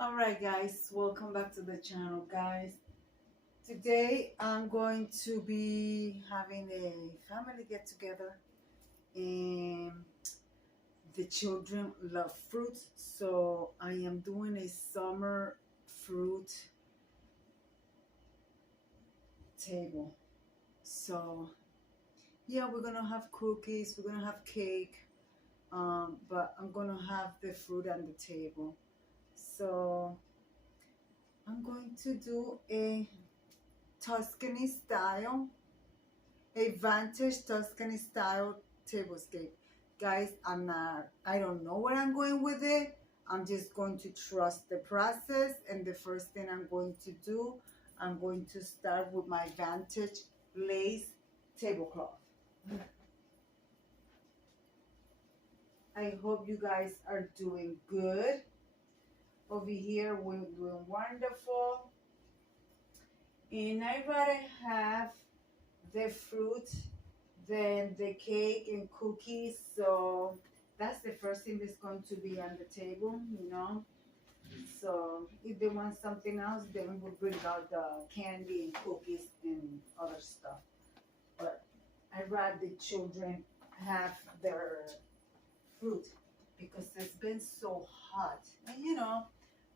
Alright guys, welcome back to the channel guys. Today I'm going to be having a family get together and the children love fruit, so I am doing a summer fruit table. So yeah, we're gonna have cookies, we're gonna have cake, but I'm gonna have the fruit on the table. So I'm going to do a Tuscany style, a vintage Tuscany style tablescape. Guys, I don't know where I'm going with it. I'm just going to trust the process. And the first thing I'm going to do, I'm going to start with my vintage lace tablecloth. I hope you guys are doing good. Over here, we're doing wonderful. And I'd rather have the fruit than the cake and cookies. So that's the first thing that's going to be on the table, you know. So if they want something else, then we'll bring out the candy and cookies and other stuff. But I'd rather the children have their fruit because it's been so hot. And you know,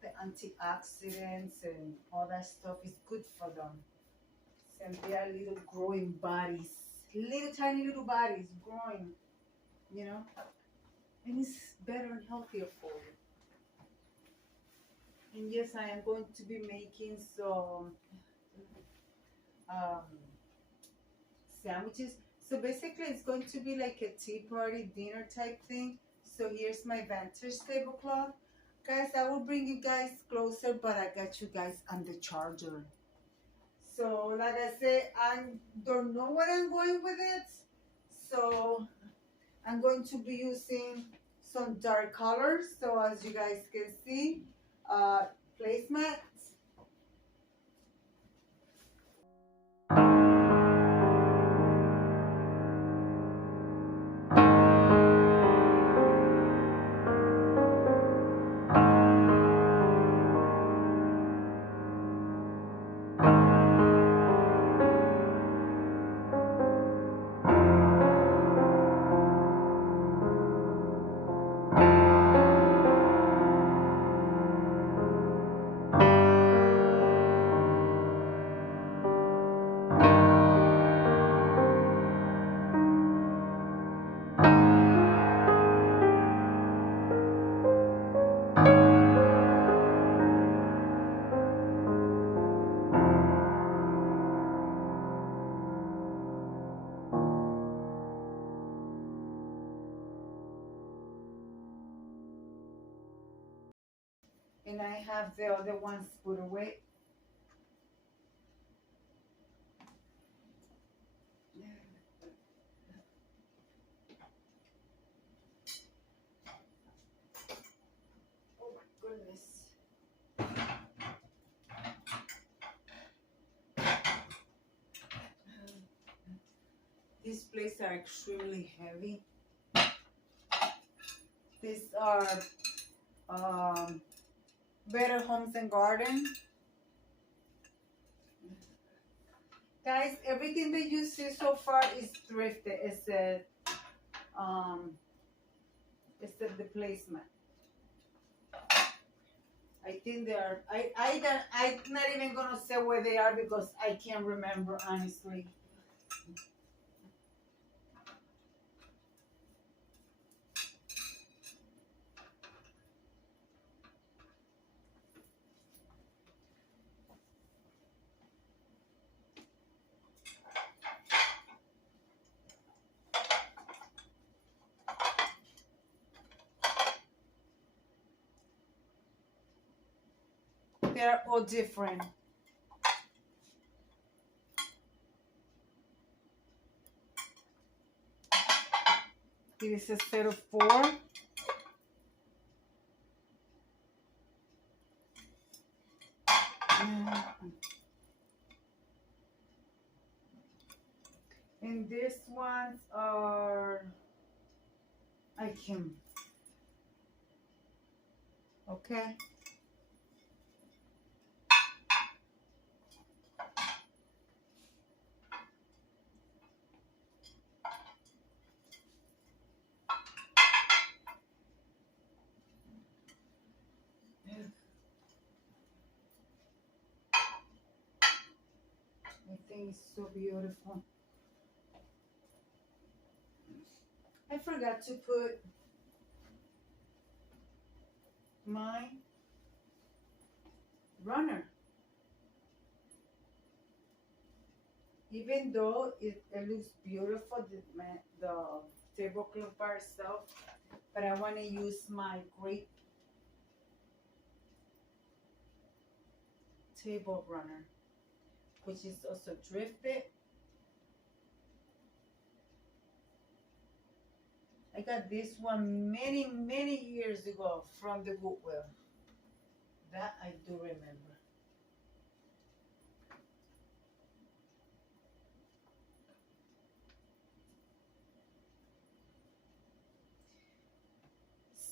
the antioxidants and all that stuff is good for them. And they are little growing bodies, little tiny little bodies growing, you know, and it's better and healthier for you. And yes, I am going to be making some um, sandwiches. So basically, it's going to be like a tea party dinner type thing. So here's my vintage tablecloth. Guys, I will bring you guys closer, but I got you guys on the charger. So like I said, I don't know where I'm going with it. So I'm going to be using some dark colors. So as you guys can see, placemats. And I have the other ones put away. Oh my goodness. These plates are extremely heavy. These are Better Homes and Garden. Guys, everything that you see so far is thrifted. It's the placement. I think they are. I'm not even gonna say where they are because I can't remember honestly. They're all different. It is a set of 4. And these ones are, I can, okay. thing is so beautiful. I forgot to put my runner. Even though it looks beautiful, the tablecloth by itself, but I want to use my great table runner, which is also drifted. I got this one many years ago from the Goodwill. That I do remember.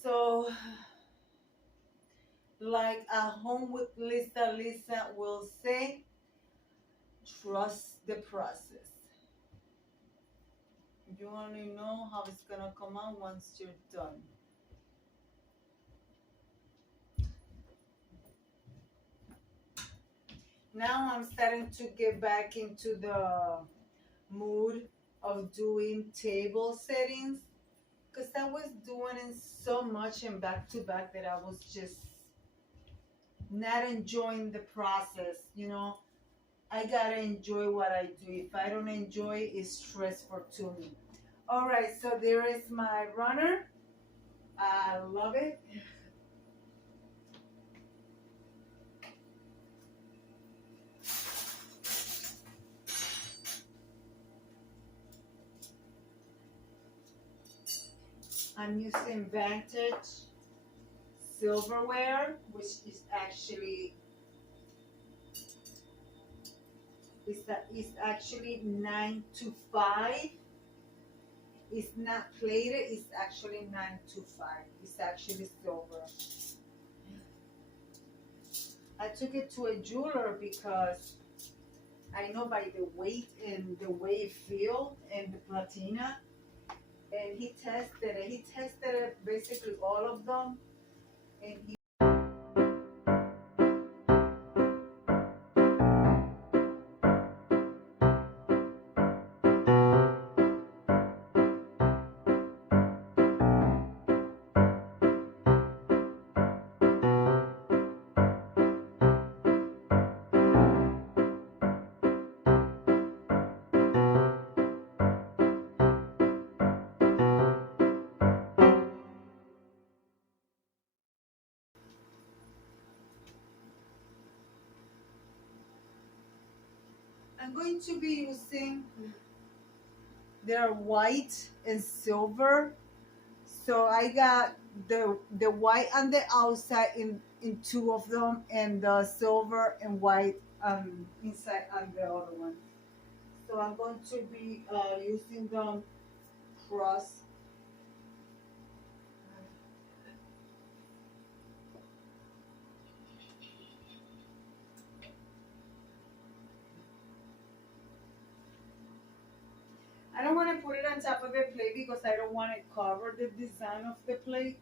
So, like at home with Lisa, Lisa will say, trust the process. You only know how it's gonna come out once you're done. Now I'm starting to get back into the mood of doing table settings because I was doing it so much and back to back that I was just not enjoying the process. You know, I gotta enjoy what I do. If I don't enjoy it, it's stressful to me. All right, so there is my runner. I love it. I'm using vintage silverware, which is actually is actually 925. It's not plated. It's actually 925. It's actually silver. I took it to a jeweler because I know by the weight and the way it feels and the platina. And he tested it. He tested it, basically all of them, and he I'm going to be using they're white and silver. So I got the white on the outside in two of them and the silver and white inside on the other one. So I'm going to be using them cross. I don't want to put it on top of the plate because I don't want to cover the design of the plate.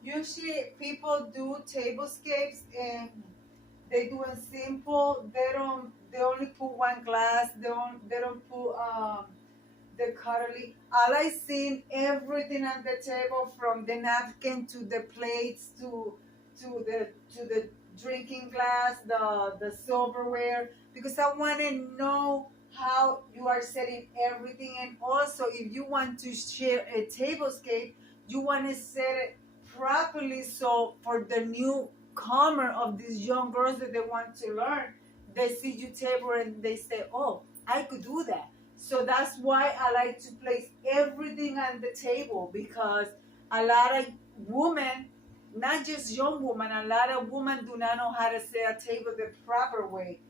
Usually people do tablescapes and They do it simple. They only put one glass. They don't put the cutlery. All I seen everything on the table, from the napkin to the plates to the to the drinking glass, the silverware, because I want to know how you are setting everything. And also, if you want to share a tablescape, you want to set it properly, so for the newcomer of these young girls that they want to learn, they see you table and they say, oh, I could do that. So that's why I like to place everything on the table, because a lot of women, not just young women, a lot of women do not know how to set a table the proper way.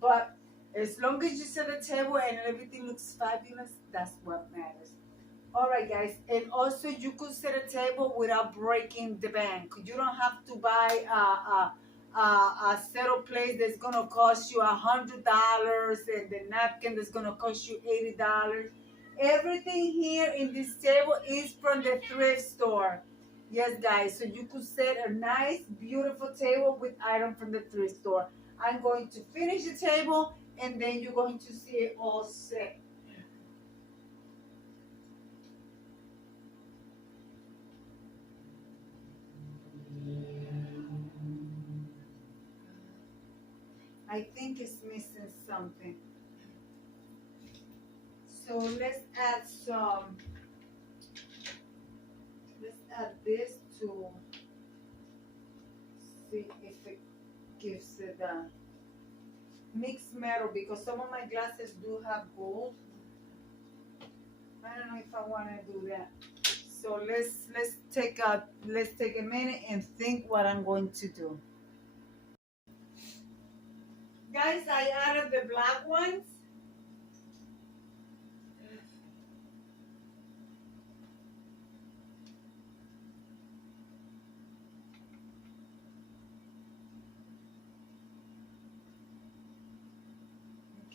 But as long as you set a table and everything looks fabulous, that's what matters. All right, guys, and also you could set a table without breaking the bank. You don't have to buy a set of plates that's gonna cost you $100 and the napkin that's gonna cost you $80. Everything here in this table is from the thrift store. Yes, guys, so you could set a nice, beautiful table with items from the thrift store. I'm going to finish the table, and then you're going to see it all set. I think it's missing something. So let's add this to see if it gives it a mixed metal, because some of my glasses do have gold. I don't know if I want to do that. So let's take a minute and think what I'm going to do. Guys, I added the black ones.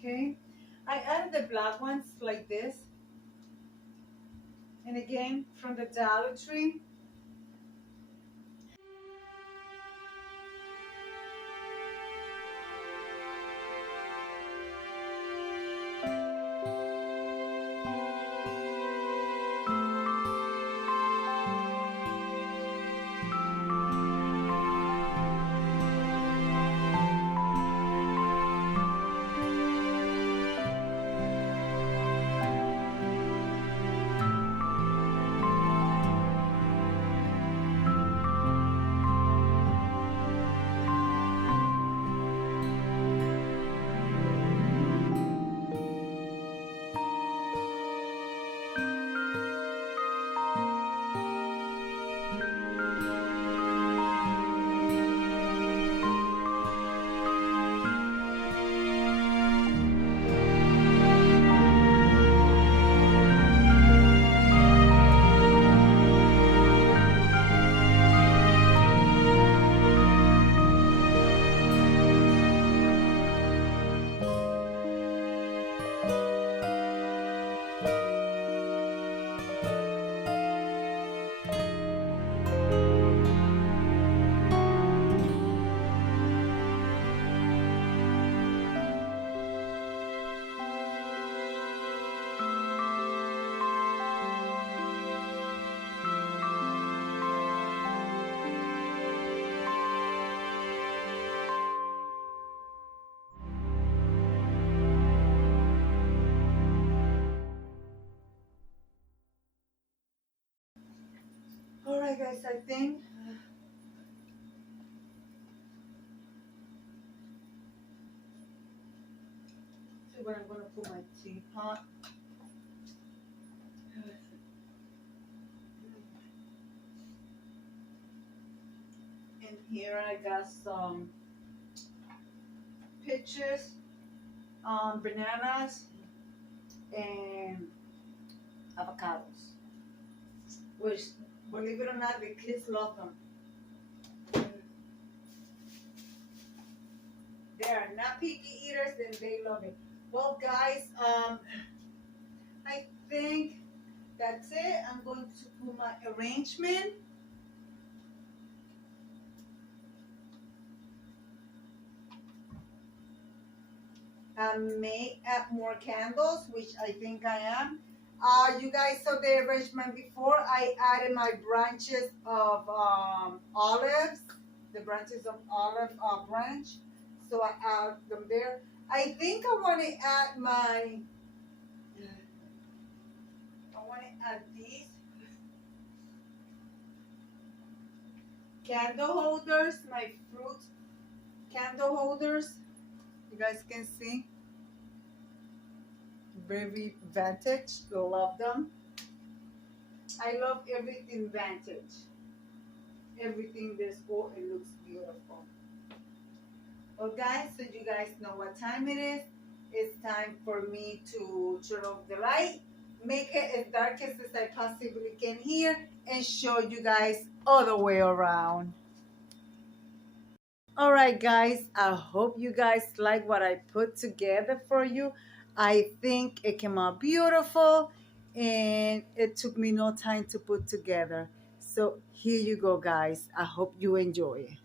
Okay, I added the black ones like this, and again from the Dollar Tree. All right, guys, I think. See where I'm gonna put my teapot. And here I got some peaches, bananas, and avocados. Which, believe it or not, the kids love them. They are not picky eaters, and they love it. Well, guys, I think that's it. I'm going to put my arrangement. may add more candles, which I think I am. You guys saw the arrangement before. I added my branches of olives, the branches of olive branch. So I add them there. I think I want to add these candle holders, my fruit candle holders. You guys can see. Very vintage. Love them. I love everything vintage. Everything this gold, it looks beautiful. Well, guys, so you guys know what time it is. It's time for me to turn off the light, make it as dark as I possibly can here, and show you guys all the way around. All right, guys, I hope you guys like what I put together for you. I think it came out beautiful, and it took me no time to put together. So here you go, guys. I hope you enjoy.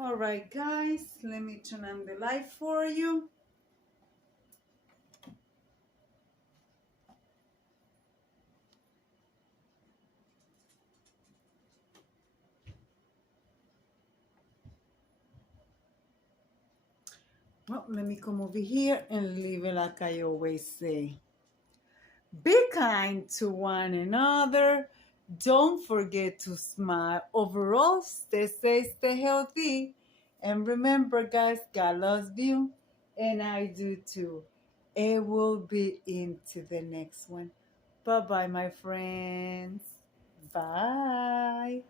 All right, guys, let me turn on the light for you. Well, let me come over here and leave it like I always say. Be kind to one another. Don't forget to smile. Overall, stay safe, stay healthy. And remember, guys, God loves you, and I do too. It will be into the next one. Bye bye, my friends. Bye.